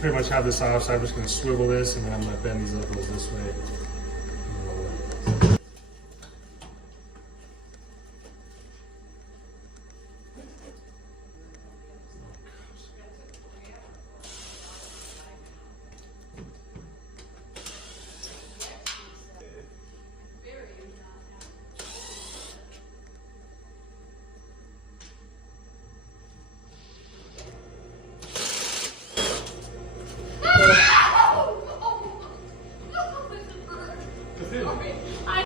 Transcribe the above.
pretty much have this off, so I'm just gonna swivel this and then I'm gonna bend these elbows this way.